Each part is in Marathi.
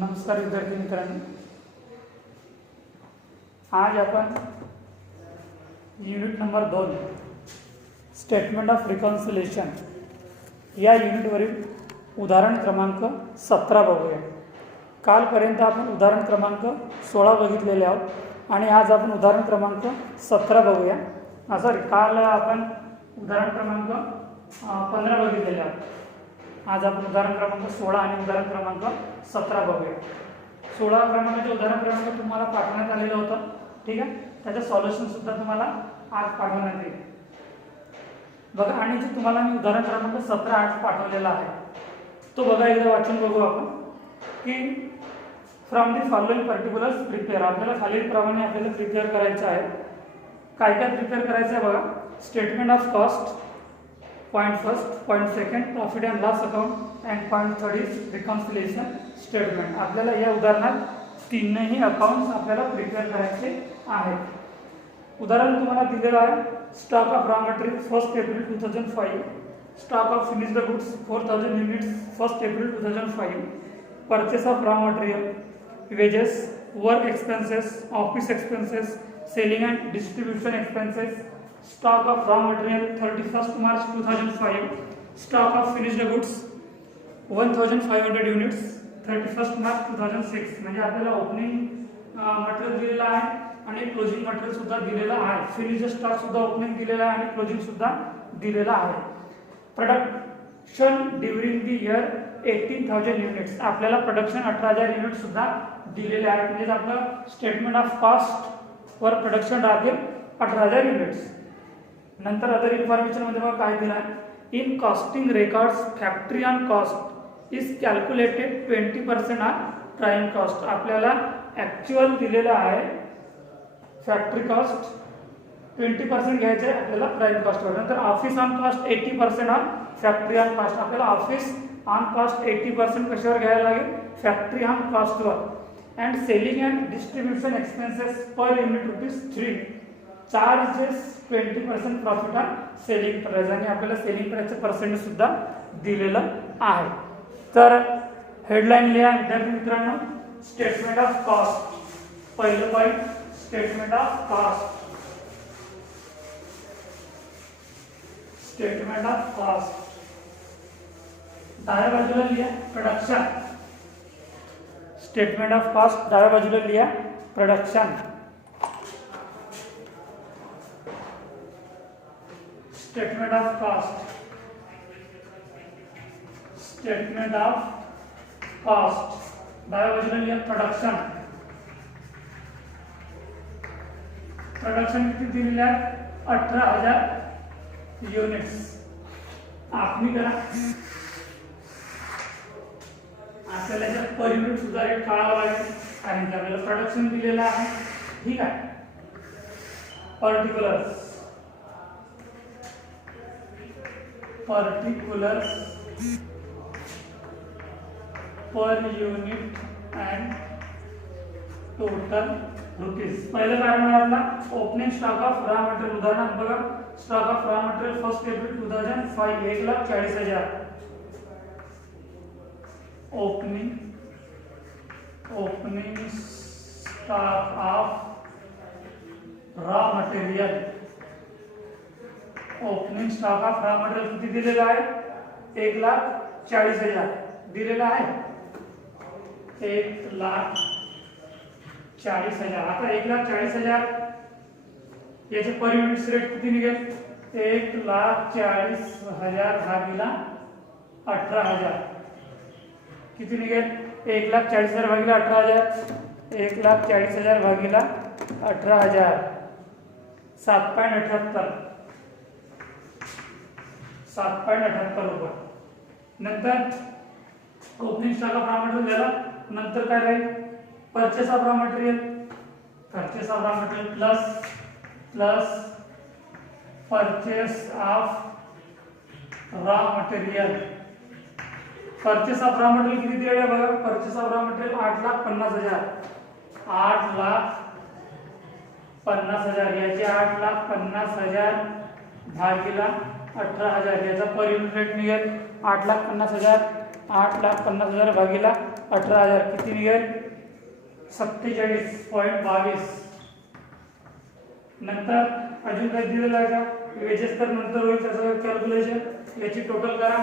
नमस्कार विद्यार्थी मित्रांनो, आज आपण unit number 2 statement of reconciliation या युनिटवरील उदाहरण क्रमांक 17 बघूया। कालपर्यंत आपण उदाहरण क्रमांक 16 बघितलेले आहोत आणि आज आपण उदाहरण क्रमांक 17 बघूया। काल आपण उदाहरण क्रमांक 15 बघितलेले आहोत। आज आपण उदाहरण क्रमांक 16 आणि उदाहरण क्रमांक 17 बघूया। 16 क्रमांकाचे उदाहरण क्रमांक तुम्हाला पाठवण्यात आलेलं होतं, ठीक आहे। त्याचं सॉल्युशन सुद्धा तुम्हाला आज पाठवण्यात येईल बघा। आणि जे तुम्हाला मी उदाहरण क्रमांक 17 आज पाठवलेला आहे तो बघा, एकदा वाचून बघू आपण की from the following particulars prepare. आपल्याला खालीलप्रमाणे आपल्याला प्रिपेअर करायचं आहे। काय काय प्रिपेअर करायचं आहे बघा। Statement of cost, point first, point second profit and loss account and point third is reconciliation statement. आपल्याला या उदाहरणात तीनही अकाउंट्स आपल्याला प्रिपेअर करायचे आहेत। उदाहरण तुम्हाला दिलेलं आहे, stock of raw material 1 April 2005, stock of finished goods 4000 units 1 April 2005, purchase of raw material, wedges, work expenses, office expenses, selling and distribution expenses, stock of raw material 31 March 2005, stock of finished goods 1500 units 31 March 2006। म्हणजे आपल्याला ओपनिंग मटेरियल दिलेला आहे आणि क्लोजिंग मटेरियल सुद्धा दिलेला आहे। फिनिश्ड स्टॉक सुद्धा ओपनिंग दिलेला आहे आणि क्लोजिंग सुद्धा दिलेला आहे। Production during the year 18,000 units. आपल्याला प्रोडक्शन 18,000 युनिट सुद्धा दिलेले आहेत। म्हणजे आपलं स्टेटमेंट ऑफ कॉस्ट वर प्रोडक्शन राहतील 18,000 युनिट्स। नंतर अदर इन्फॉर्मेशन मध्ये बघा काय दिलं आहे, in costing records factory on cost is calculated 20% on prime cost. आपल्याला ॲक्च्युअल दिलेला आहे फॅक्टरी कॉस्ट 20% घ्यायचं आहे आपल्याला प्राइम कॉस्टवर। नंतर office on cost 80% on factory on cost. आपल्याला ऑफिस ऑन कॉस्ट 80% कशावर घ्यायला लागेल, फॅक्टरी ऑन कॉस्टवर। And selling and distribution expenses per unit ₹3 charges 20% profit on selling price. आणि आपल्याला सेलिंग प्राइसचं पर्सेंट सुद्धा दिलेलं आहे। तर हेडलाईन लिहा विद्यार्थी मित्रांनो, स्टेटमेंट ऑफ कॉस्ट। पहिलं point, statement of cost, statement of cost. डाव्या बाजूला लिहा प्रोडक्शन, स्टेटमेंट ऑफ कॉस्ट डाव्या बाजूला लिहा production, statement of cost, statement of cost डाव्या बाजूला लिहा प्रोडक्शन। प्रोडक्शन किती दिलेले आहे, 18,000 युनिट्स। आखणी करा, आपल्याला याच्यात पर युनिट सुद्धा रेट काढावा लागेल कारण की आपल्याला प्रोडक्शन दिलेलं आहे, ठीक आहे। Particulars, particulars per unit and total rupees. पहिलं काय म्हणणार आपला, opening stock of raw material. उदाहरणार्थ बघा, stock of raw material 1 April 2005 1,40,000। Opening stock of raw material, opening stock of raw material किती दिलेला आहे, 1,40,000 दिलेला आहे, 1,40,000। आता 1,40,000 याचे पर युनिट रेट किती निघेल, 1,40,000 भागिला 18,000 किती निघेल, 1,40,000 भागिला 18,000, 1,40,000 भागिला 18,000 7.78 रुपये। नंतर opening stock of raw material झाला। नंतर काय राहील, purchase of raw material, purchase of raw material plus purchase of raw material. Purchase of raw material किती दिलेलं आहे बघा, परचेस ऑफ रॉ मटेरियल 8,50,000, 8,50,000 याचे 8,50,000 भागिला 18,000 याचा पर युनिट रेट निघेल 8,50,000 8,50,000 भागिला 18,000 किती निघेल 47.22. नंतर अजून काही दिलेलं आहे का वेजेस तर नंतर होईल त्याचं कॅल्क्युलेशन. याची टोटल करा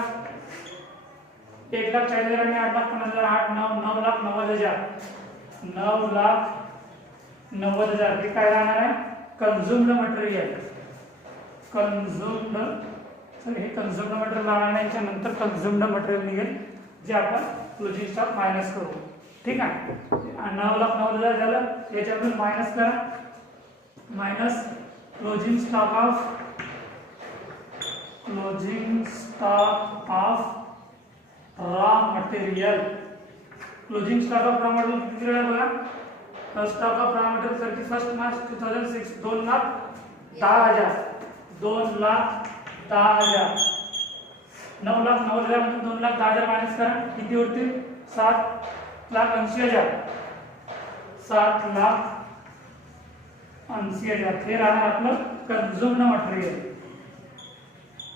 1,40,000 आणि 8,50,000 8 9,90,000 9,90,000 हे काय राहणार आहे कन्झ्युम्ड मटेरियल. कन्झ्युम्ड हे कन्झ्युम्ड मटेरियल राहणार आहे. याच्यानंतर कन्झ्युम्ड मटेरियल निघेल जे आपण क्लोजिंग स्टॉक मायनस करू. ठीक आहे 9,90,000 झालं. याच्यातून मायनस करा minus closing stock of raw material. Closing stock of raw material किती दिलेला बघा. Stock of raw material 31 March 2006 2,10,000 2,10,000. 9,90,000 मधून 2,10,000 मायनस करा किती उरतील 7,80,000 7,80,000 हे राहणार आपलं कन्झ्युम्ड मटेरियल.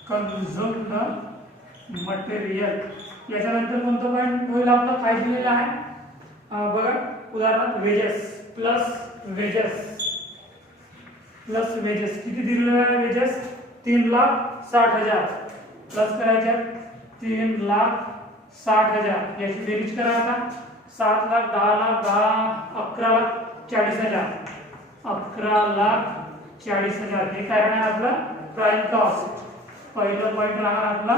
Consumed material. याच्यानंतर कोणतं पॉईंट होईल आपलं काय दिलेलं आहे बघा उदाहरणार्थ वेजेस प्लस वेजेस किती दिलेलं आहे वेजेस 3,60,000 प्लस करायचे 3,60,000. याची बेरीज करा आता 7 लाख 10 लाख 11,40,000 11,40,000 हे काय राहणार आपलं प्राइम कॉस्ट. पहिलं पॉईंट राहणार आपला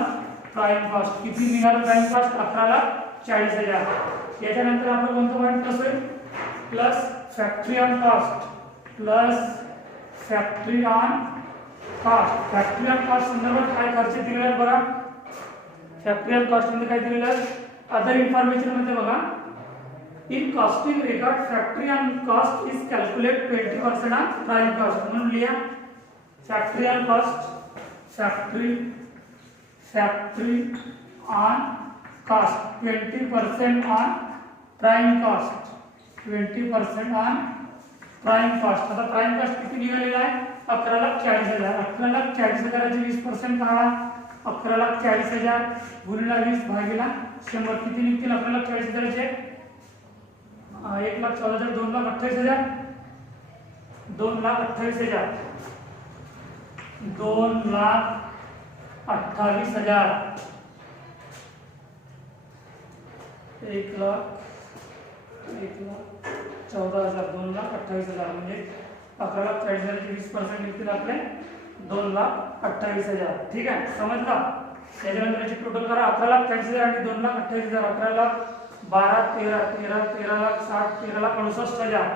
प्राइम कॉस्ट किती निघालं प्राइम कॉस्ट 11,40,000. याच्यानंतर आपलं कोणतं पॉईंट प्लस होईल plus factory on cost factory on cost संदर्भात काय खर्च दिलेला आहे बघा. फॅक्टरी ऑन कॉस्ट मध्ये काय दिलेलं आहे अदर इन्फॉर्मेशन मध्ये बघा in costing record factory on cost is calculate 20% on prime cost. म्हणून लिहा factory on cost factory on cost 20% on prime cost 20% on prime cost. आता प्राइम कॉस्ट किती निघालेला आहे 11,40,000. 11,40,000चे 20% काढा 11,40,000 गुणिले 20 भागिले 100 किती निघतील 11,40,000चे 1,14,000 2,28,000 2,28,000 2,28,000 1,14,000 2,28,000 म्हणजे 11,40,000चे 20% निघतील आपले 2,28,000. ठीक आहे समजलं. त्याच्यानंतर याची टोटल करा 11,40,000 आणि 2,28,000 11,00,000 12 13 13 13,60 13,68,000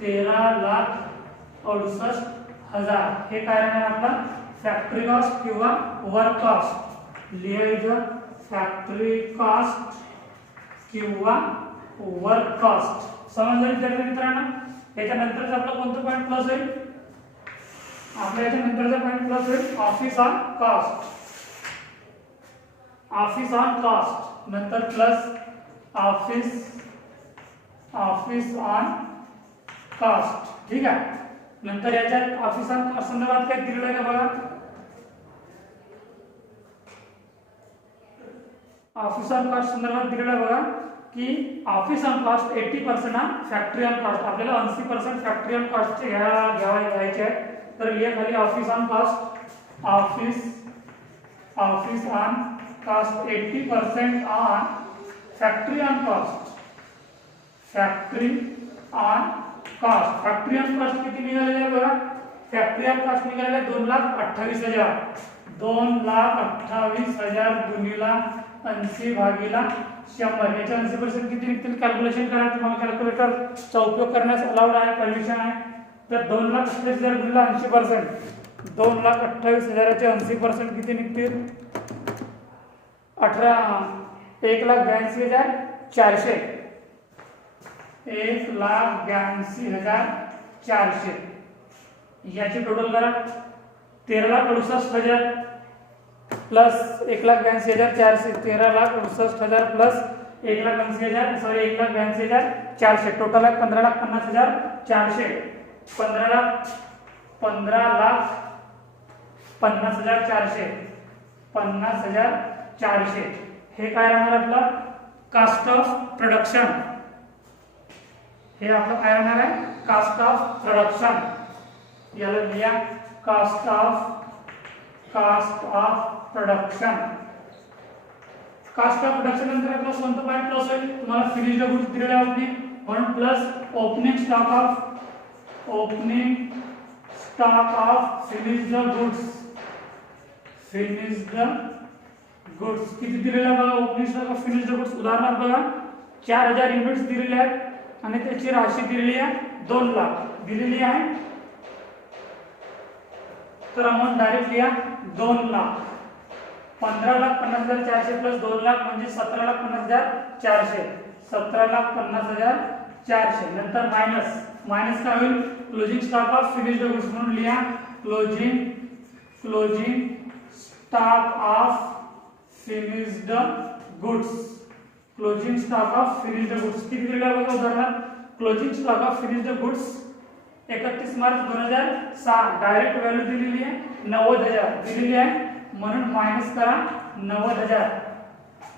13,68,000 हे काय राहणार आपला फॅक्टरी कॉस्ट किंवा वर्क कॉस्ट. लिहायचं फॅक्टरी कॉस्ट किंवा वर्क कॉस्ट. समजलं विद्यार्थी मित्रांनो. याच्यानंतरच आपला कोणतं पॉईंट प्लस होईल आपल्या याच्यानंतरचा पॉईंट प्लस होईल ऑफिस ऑन कॉस्ट नंतर प्लस ऑफिस ऑन कॉस्ट. ठीक आहे नंतर याच्यात ऑफिस ऑन कॉस्ट संदर्भात काय दिलेलं आहे का बघा. ऑफिस ऑन कॉस्ट संदर्भात दिलेलं आहे बघा की office on cost 80% on factory on cost. आपल्याला 80% फॅक्टरी ऑन कॉस्टचे घ्यायचे आहे. तर लिहा खाली office on cost office on cost 80% on factory on cost factory on cost किती निघालेले आहे बघा. फॅक्टरी ऑन कॉस्ट निघालेले 2,28,000 2,28,000 गुणिले 80 भागिले 100 याच्या 80% किती निघतील कॅल्क्युलेशन करा. तुम्हाला कॅल्क्युलेटरचा उपयोग करण्यास अलाउड आहे परमिशन आहे. तर 2,28,000 गुणिले 80% 2,28,000चे 80% किती निघतील 1,82,400 1,82,400 याची टोटल करा 13,68,000 प्लस 1,82,400 13,68,000 प्लस 1,82,000 सॉरी 1,82,400 टोटल आहे 15,50,400 15,50,400 50,400 हे काय राहणार आपलं कास्ट ऑफ प्रोडक्शन, हे आपलं काय राहणार आहे, कास्ट ऑफ प्रोडक्शन. याला लिहा cost of production. Cost of production नंतर आपला कोणतं पॉईंट प्लस होईल, तुम्हाला फिनिश्ड गुड्स दिलेला आहे ओपनिंग, म्हणून plus opening stock of finished goods किती दिलेला आहे बघा. Opening stock of finished goods उदाहरणार्थ बघा 4000 युनिट्स दिलेले आहेत आणि त्याची राशी दिलेली आहे 2 लाख दिलेली आहे. तर अमाउंट डायरेक्ट लिहा 2 लाख. 15,50,400 प्लस 2 लाख म्हणजे 17,50,400. 17,50,400 नंतर मायनस काय होईल, closing stock of finished goods म्हणून लिहा closing stock of finished goods. Closing stock of finished goods किती दिलेला आहे बघा. उदाहरणार्थ closing stock of finished goods 31 March 2006 direct value दिलेली आहे 90,000 दिलेली आहे, म्हणून मायनस करा 90,000.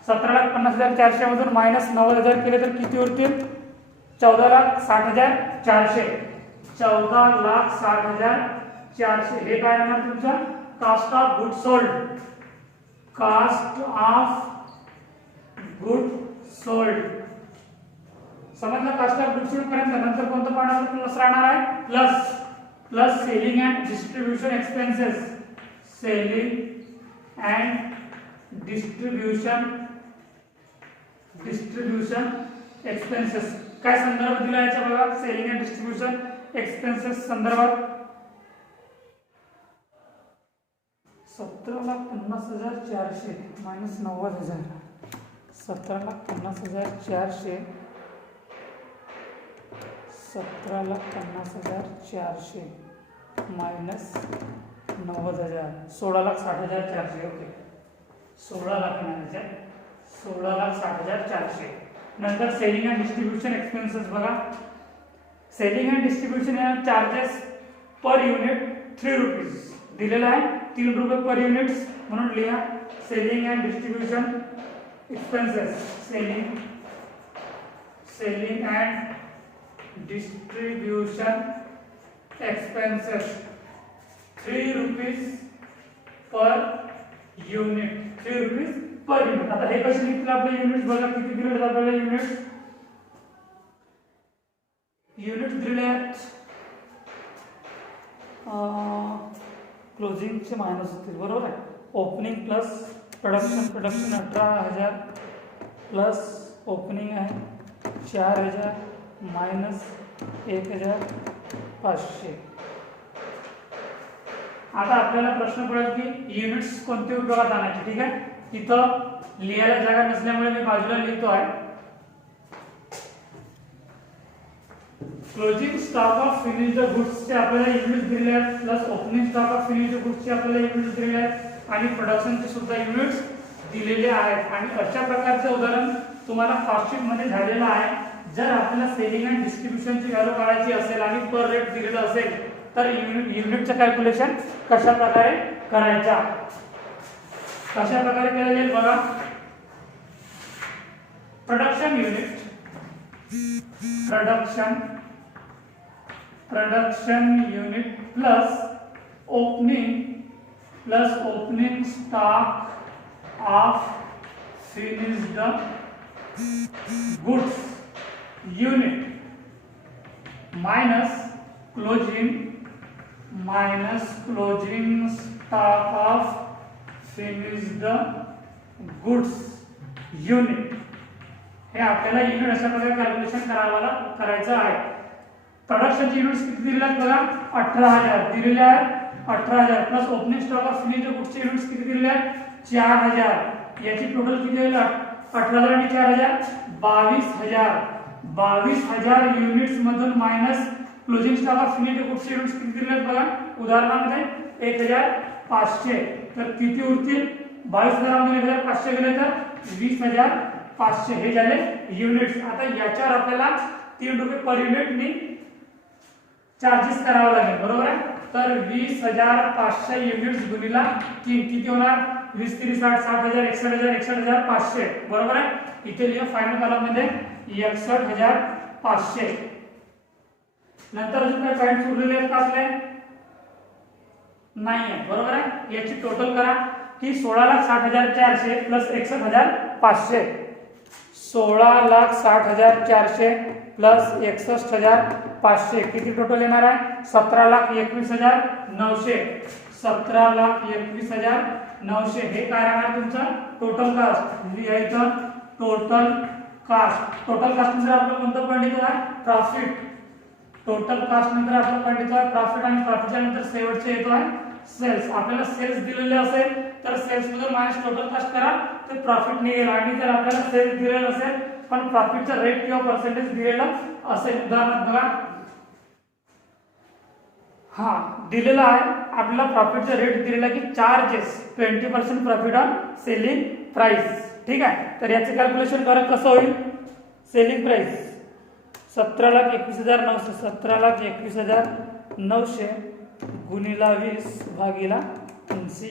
17,50,400 मधून मायनस 90,000 केले तर किती उरतील, 14,60,400. 14,60,400 हे काय येणार तुमचा cost of good sold. Cost of good sold समजलं. कास्ट ऑफ गुड सोल्ड पर्यंत नंतर कोणतं पॉईंट प्लस राहणार आहे, plus selling and distribution expenses. Selling and distribution expenses काय संदर्भ दिला याच्या बघा. सेलिंग अँड डिस्ट्रीब्युशन एक्सपेन्सेस संदर्भात 17,50,400 मायनस 90,000. 17,50,400 17,50,400 मायनस 90,000 16,60,400. ओके 16,60,400. नंतर सेलिंग अँड डिस्ट्रीब्युशन एक्सपेन्सेस बघा. Selling and distribution charges per unit 3 rupees दिलेला आहे, 3 रुपये पर युनिट म्हणून लिहा selling and distribution expenses. Selling and distribution expenses 3 rupees per unit. 3 rupees per unit. आता हे कसे निघतील आपले युनिट्स बघा. किती दिलेले आहेत आपल्याला युनिट्स दिलेले आहेत. क्लोजिंगचे मायनस होतील बरोबर आहे. Opening plus production 18,000 plus opening आहे 4,000 मायनस 1,500. आता आपल्याला प्रश्न पडेल की युनिट्स कोणते उपयोगात आणायचे. ठीक आहे, तिथं लिहायला जागा नसल्यामुळे मी बाजूला लिहितो आहे. क्लोजिंग स्टॉक ऑफ फिनिश्ड गुड्सचे आपल्याला युनिट्स दिलेले आहेत, plus opening stock of finished गुड्सचे आपल्याला युनिट्स दिलेले आहेत आणि प्रोडक्शनचे सुद्धा युनिट्स दिलेले आहेत. आणि अशा प्रकारचे उदाहरण तुम्हाला कॉस्ट शीट मध्ये झालेलं आहे. जर आपल्याला सेलिंग अँड डिस्ट्रीब्युशनची व्हॅल्यू काढायची असेल आणि पर रेट दिलेला असेल तर युनिटचं कॅल्क्युलेशन कशा प्रकारे करायचा, कशा प्रकारे केलं जाईल बघा. Production unit plus opening stock of finished goods unit minus closing stock of finished goods unit. हे आपल्याला युनिट अशा प्रकारे कॅल्क्युलेशन करायचं आहे. प्रोडक्शनचे युनिट्स किती दिलेले आहेत बघा. 18,000 दिलेले आहेत. 18,000 plus opening stock of finished गुड्सचे युनिट्स किती दिलेले आहेत 4,000. याची टोटल किती होईल 18,000 आणि 4,000 22,000 युनिट्स मधून minus closing stock of finished गुड्सचे युनिट्स किती दिलेले आहेत बघा. उदाहरणामध्ये 1,500 तर किती उरतील 22,000 मध्ये 1,500 गेले तर 20,500 हे झाले युनिट्स. आता याच्यावर आपल्याला 3 रुपये पर युनिट नी चार्जेस करावा लागेल बरोबर आहे. तर तर 20,500 युनिट्स गुणिला 3 किती होणार? 20 3 60 60,000 61,000 61,500 बरोबर आहे. इथे लिहा फायनल कॉलममध्ये 61,500. नंतर अजून काय पॉईंट उरलेले आहेत का आपले? नाही आहे बरोबर आहे. याची टोटल करा की 16,60,400 प्लस 61,500. 16,60,400 प्लस 61,500 किती टोटल येणार आहे? 17,21,900. 17,21,900 हे काय राहणार तुमचं टोटल कास्ट. लिहायचं टोटल कास्ट. टोटल कास्ट नंतर आपलं कोणतं पॉईंट येतो आहे? प्रॉफिट. टोटल कास्ट नंतर आपलं पॉईंट येतो आहे प्रॉफिट आणि प्रॉफिटच्या नंतर शेवटचे येतो आहे सेल्स. आपल्याला सेल्स दिलेले असेल तर सेल्स मधून मायनस टोटल कास्ट करा तर प्रॉफिट निघेल. आणि जर आपल्याला सेल्स दिलेलं असेल पण प्रॉफिटचा रेट किंवा पर्सेंटेज दिलेला असेल, उदाहरणार्थ बघा हा दिलेला आहे आपल्याला प्रॉफिटचा रेट दिलेला की charges 20% profit on selling price. ठीक आहे. तर याचे कॅल्क्युलेशन करा कसं होईल. सेलिंग प्राइस 17,21,900 17,21,900 गुणिला 20 भागिला 80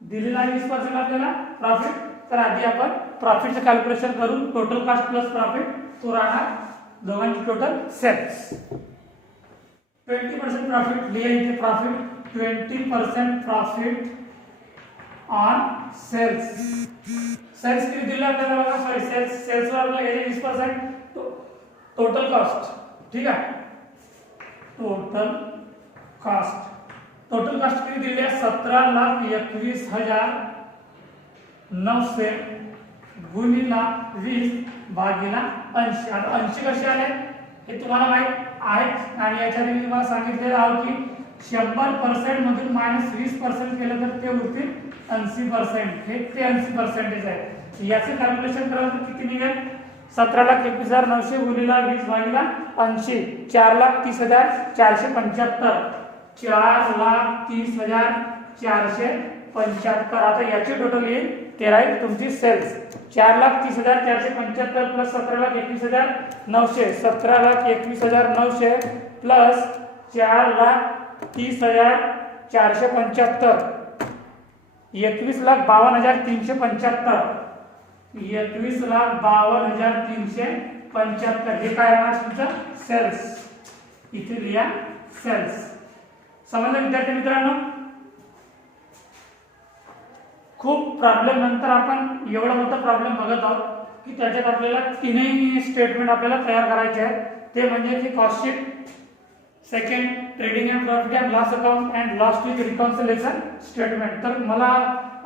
दिलेला आहे 20% आपल्याला प्रॉफिट. तर आधी आपण प्रॉफिटचं कॅल्क्युलेशन करून टोटल कास्ट प्लस प्रॉफिट तो राहणार दोघांची टोटल सेल्स. 20% प्रॉफिट लिहा इथे profit 20% profit on sales. Sales किती दिले आपल्याला बघा सॉरी सेल्स वर आपल्याला घ्यायचे 20% टोटल कास्ट. ठीक आहे. टोटल कास्ट किती दिली आहे? 17,21,900 गुणिला 20 भागिला 80. आता 80 कसे आले हे तुम्हाला माहित आहे आणि याच्या आधी मी तुम्हाला सांगितलेलं आहे की 100% मधून मायनस 20% केलं तर ते उरतील 80%. हे ते 80% आहे. याचे कॅल्क्युलेशन कराल तर किती निघेल? 17,21,900 गुणिला 20 भागिला 80 4,30,475. 4,30,475. आता याची टोटल येईल ते राहील तुमची सेल्स 4,30,475 प्लस 17,21,900 17,21,900 प्लस 4,30,475 21,52,375 21,52,375 हे काय राहणार तुमचं सेल्स. इथे लिहा सेल्स. समजलं विद्यार्थी मित्रांनो. खूप प्रॉब्लेम नंतर आपण एवढा मोठा प्रॉब्लेम बघत आहोत की त्याच्यात आपल्याला तीनही स्टेटमेंट आपल्याला तयार करायचे आहेत. ते म्हणजे की cost sheet, second trading and profit and loss account and last week reconciliation statement. तर मला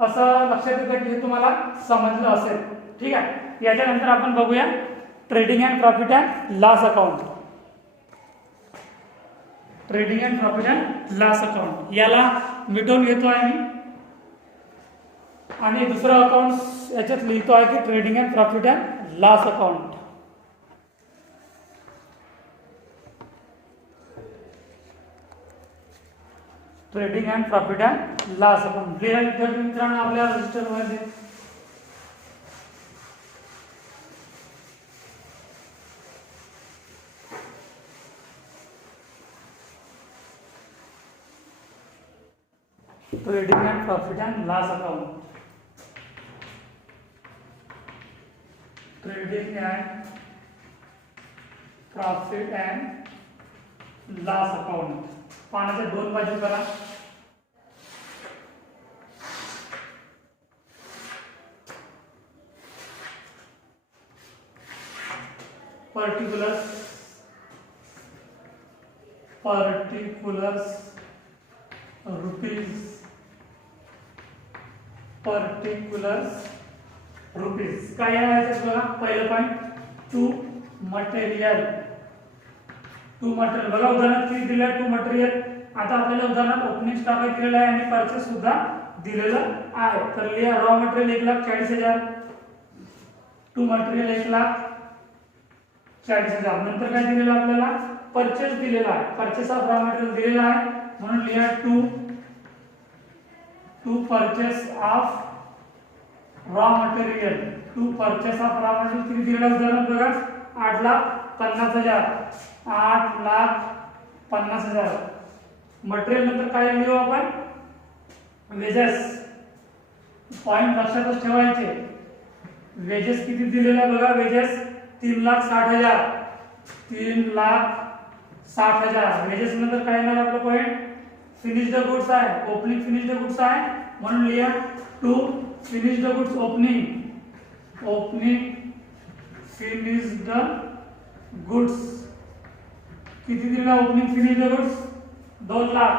असं लक्षात येतं की हे तुम्हाला समजलं असेल. ठीक आहे. याच्यानंतर आपण बघूया trading and profit and loss account. Trading and profit and loss account याला मिटवून घेतो आहे मी आणि दुसरं अकाउंट याच्यात लिहितो आहे की trading and profit and loss account. Trading and profit and loss account लिहा विद्यार्थी मित्रांनो आपल्या रजिस्टर मध्ये. Trading and profit and loss account. Trading and profit and loss account. पानाच्या दोन बाजू करा. पर्टिक्युलर्स रुपीज काय आहे बघा. पहिलं पॉईंट टू मटेरियल बघा उदाहरणार्थ किती दिलं आहे टू मटेरियल. आता आपल्याला उदाहरणार्थ ओपनिंग स्टॉक दिलेला आहे आणि परचेस सुद्धा दिलेलं आहे. तर लिहा रॉ मटेरियल 1,40,000 टू मटेरियल 1,40,000. नंतर काय दिलेलं आपल्याला परचेस दिलेला आहे. परचेस ऑफ रॉ मटेरियल दिलेला आहे म्हणून लिहा to purchase of raw material. To purchase of raw material किती दिलेला उदाहरण बघा 8,50,000, 8,50,000. मटेरियल नंतर काय लिहू आपण, वेजेस. पॉइंट लक्षातच ठेवायचे. वेजेस किती दिलेला आहे बघा, वेजेस 3,60,000, 3,60,000. वेजेस नंतर काय येणार आपलं पॉइंट, फिनिश्ड गुड्स आहे, ओपनिंग फिनिश्ड गुड्स आहे, म्हणून लिहा to finished goods opening, opening finished goods. किती दिलेला opening finished goods, 2 lakh.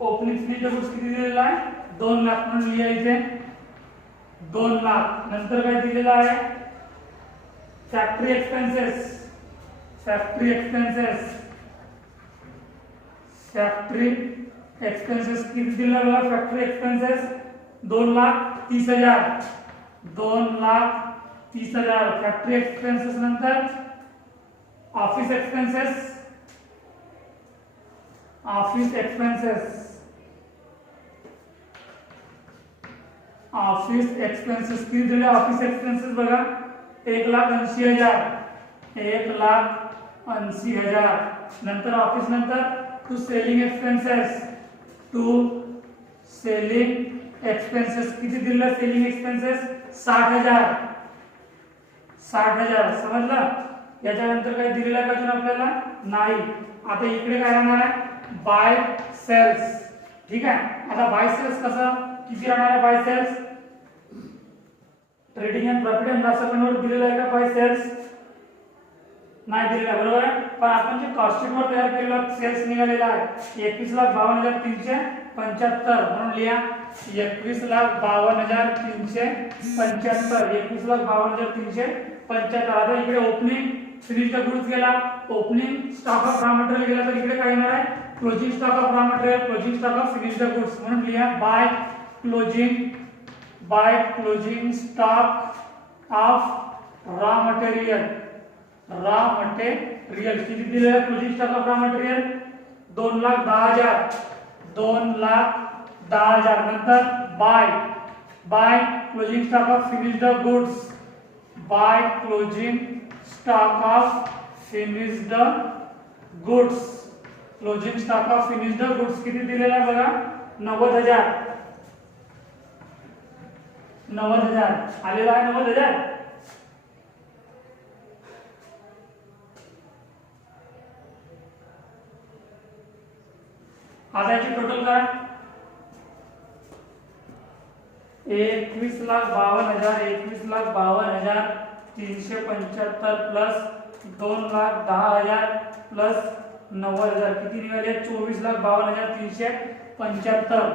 Opening finished goods किती दिलेला आहे, 2 लाख, म्हणून लिहा इथे 2 लाख. नंतर काय दिलेला आहे, factory expenses, factory expenses, factory expenses किती दिलेला बघा, फॅक्टरी एक्सपेन्सेस 2,30,000, 2,30,000. फॅक्टरी एक्सपेन्सेस नंतर office expenses, office expenses, office expenses किती दिले, ऑफिस एक्सपेन्सेस बघा 1,80,000, 1,80,000. नंतर ऑफिस नंतर to selling expenses, to selling expenses किती दिले, सेलिंग एक्सपेन्सेस 60,000, 60,000. समजलं. याच्यानंतर काय दिलेलं आहे का आपल्याला, नाही. आता इकडे काय राहणार आहे, बाय सेल्स. ठीक आहे. आता बाय सेल्स कसं, किती राहणार आहे bye cells, trading and profit and loss अकाउंटवर दिलेलं आहे का बाय सेल्स, नाही दिलेला आहे, बरोबर आहे. पण आपण जे कॉस्ट शीट वर तयार केलेला सेल्स निघालेला आहे 21,52,375, म्हणून लिहा 21,52,375, 21,52,375. आता इकडे ओपनिंग फिनिश्ड गुड्स गेला, opening stock of raw material गेला, तर इकडे काय येणार आहे, closing stock of raw material, closing stock of finished goods, म्हणून लिहा by closing stock of raw material, raw material किती दिलेलं, closing stock of raw material 2,10,000, 2,10,000. नंतर by closing stock of finished goods, by closing stock of finished goods, closing stock of finished goods किती दिलेला आहे बघा, 90,000, 90,000 आलेला आहे, 90,000. आता याची टोटल करा, 21,52,000, 21,52,375 प्लस 2,10,000 प्लस 90,000 किती निघाले, 24,52,375,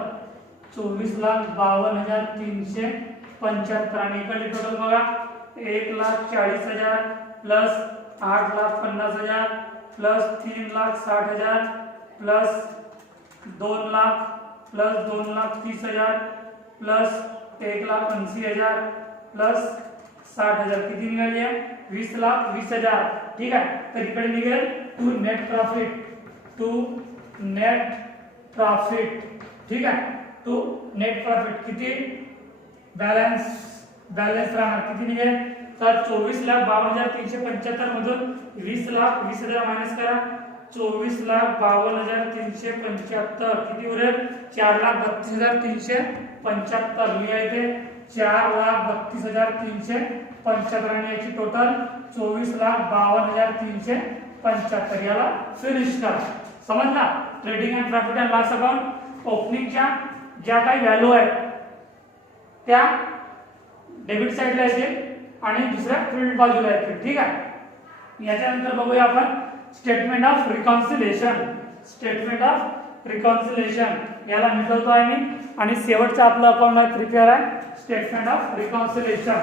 24,52,375. आणि इकडे टोटल बघा 1,40,000 plus 8,50,000 plus 3,60,000 plus 2 lakh plus 2,30,000 plus 1,80,000 plus 60,000 किती निघाली आहे, 20,20,000. ठीक आहे. तर इकडे निघेल to net profit, to net profit. ठीक आहे. टू नेट प्रॉफिट किती, बॅलन्स राहणार किती निघेल, तर 24,52,375 मधून 20,20,000 मायनस करा, 24,52,375 किती उरेल, 4,32,375. लिहा इथे 4,32,375 आणि याची टोटल 24,52,375. याला फिनिश करा. समजला. Trading and profit and loss account ओपनिंगच्या ज्या काही व्हॅल्यू आहेत त्या डेबिट साइडला येतील आणि दुसऱ्या क्रेडिट बाजूला येतील. ठीक आहे. याच्यानंतर बघूया आपण statement of reconciliation. Statement of reconciliation याला निघतो आहे मी, आणि शेवटचं आपलं अकाउंट आहे प्रिपेअर आहे statement of reconciliation.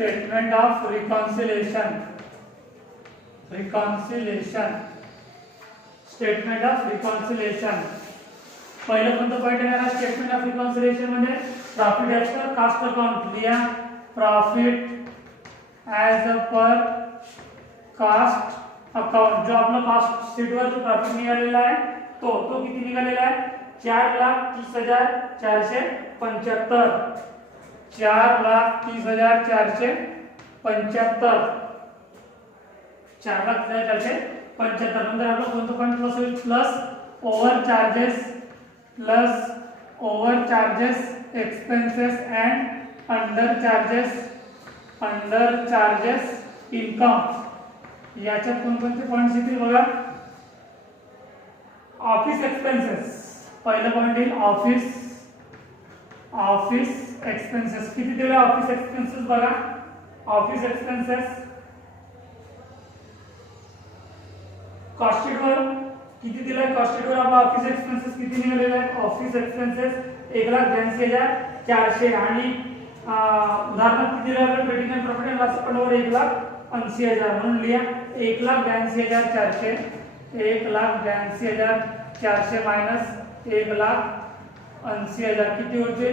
Statement of reconciliation. Statement of reconciliation पहिलं कोणतं पॉइंट आहे स्टेटमेंट ऑफ रिकॉन्सिलेशन मध्ये, profit as per cost account. लिहा profit as per cost account जो आपलं कास्ट शीटवर जो प्रॉफिट निघालेला आहे तो किती निघालेला आहे 4,30,475 4,30,475 4,30,475 नंतर आपलं कोणतं पॉईंट प्लस होईल plus over charges expenses and under charges income याच्यात कोणकोणते पॉईंट्स येतील बघा ऑफिस एक्सपेन्सेस पहिलं पॉईंट येईल ऑफिस एक्सपेन्सेस किती दिले ऑफिस एक्सपेन्सेस बघा ऑफिस एक्सपेन्सेस कॉस्ट शीटवर किती दिलाय कॉस्ट शीटवर आपला ऑफिस एक्सपेन्सेस किती निघालेला आहे ऑफिस एक्सपेन्सेस 1,82,400 आणि उदाहरणार्थ किती दिलं आपलं trading and profit and loss अकाउंटवर 1,80,000 म्हणून लिहा 1,82,400 1,82,400 मायनस 1,80,000 किती होते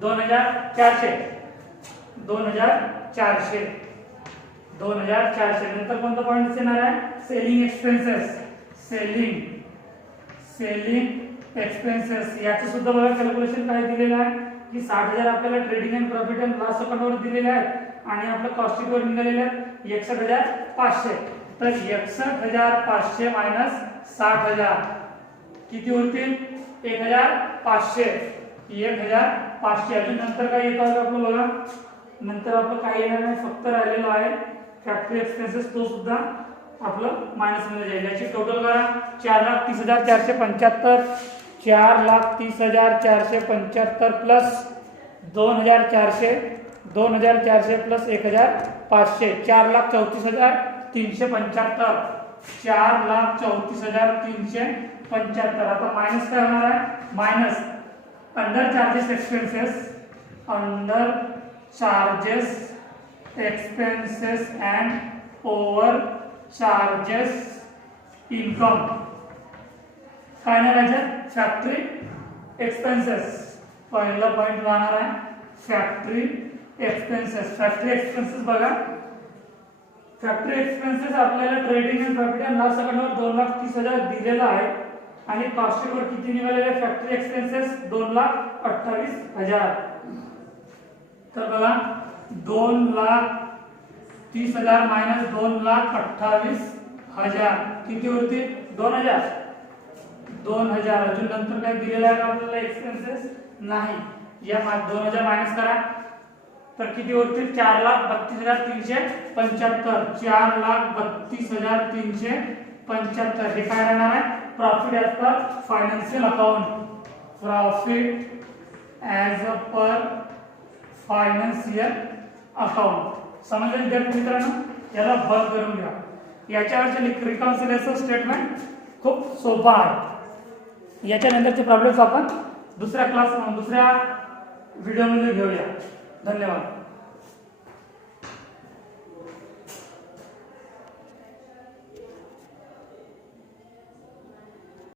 2,400 नंतर कोणता पॉईंट येणार आहे सेलिंग एक्सपेन्सेस याचं सुद्धा बघा कॅल्क्युलेशन काय दिलेलं आहे की 60,000 आपल्याला trading and profit and loss अकाउंटवर दिलेले आहेत आणि आपलं कॉस्ट शीटवर निघालेले आहेत 61,500 तर 61,500 मायनस 60,000 किती होतील 1,500 अजून नंतर काय येतं आपलं बघा नंतर आपलं काही येणार नाही फक्त राहिलेलं आहे फॅक्टरी एक्सपेन्सेस तो सुद्धा आपलं मायनस मध्ये जाईल याची टोटल करा 4,30,475 4,30,475 प्लस 2,400 प्लस 1,500 4,34,375 4,34,375 आता मायनस काय होणार आहे minus under charges expenses and over charges income काय नाही राहायचं फॅक्टरी एक्सपेन्सेस पहिला पॉईंट राहणार आहे फॅक्टरी एक्सपेन्सेस बघा फॅक्टरी एक्सपेन्सेस आपल्याला trading and profit and loss अकाउंटवर 2,30,000 दिलेला आहे आणि कॉस्ट शीटवर किती निघालेले फॅक्टरी एक्सपेन्सेस 2,28,000 तर बघा 2,30,000 मायनस 2,28,000 किती होते 2,000 अजून नंतर काय दिलेलं आहे आपल्याला एक्सपेन्सेस नाही या 2,000 मायनस करा तर किती होतील 4,32,375 4,32,375 हे काय राहणार आहे प्रॉफिट ॲज पर फायनान्शियल अकाउंट प्रॉफिट ॲज पर फायनान्शियल अकाउंट समजलं विद्यार्थी मित्रांनो याला बंद करून घ्या याच्यावरचे रिकन्सिलिएशन स्टेटमेंट खूप सोपा आहे याच्यानंतरचे प्रॉब्लेम्स आपण दुसऱ्या व्हिडिओमध्ये घेऊया धन्यवाद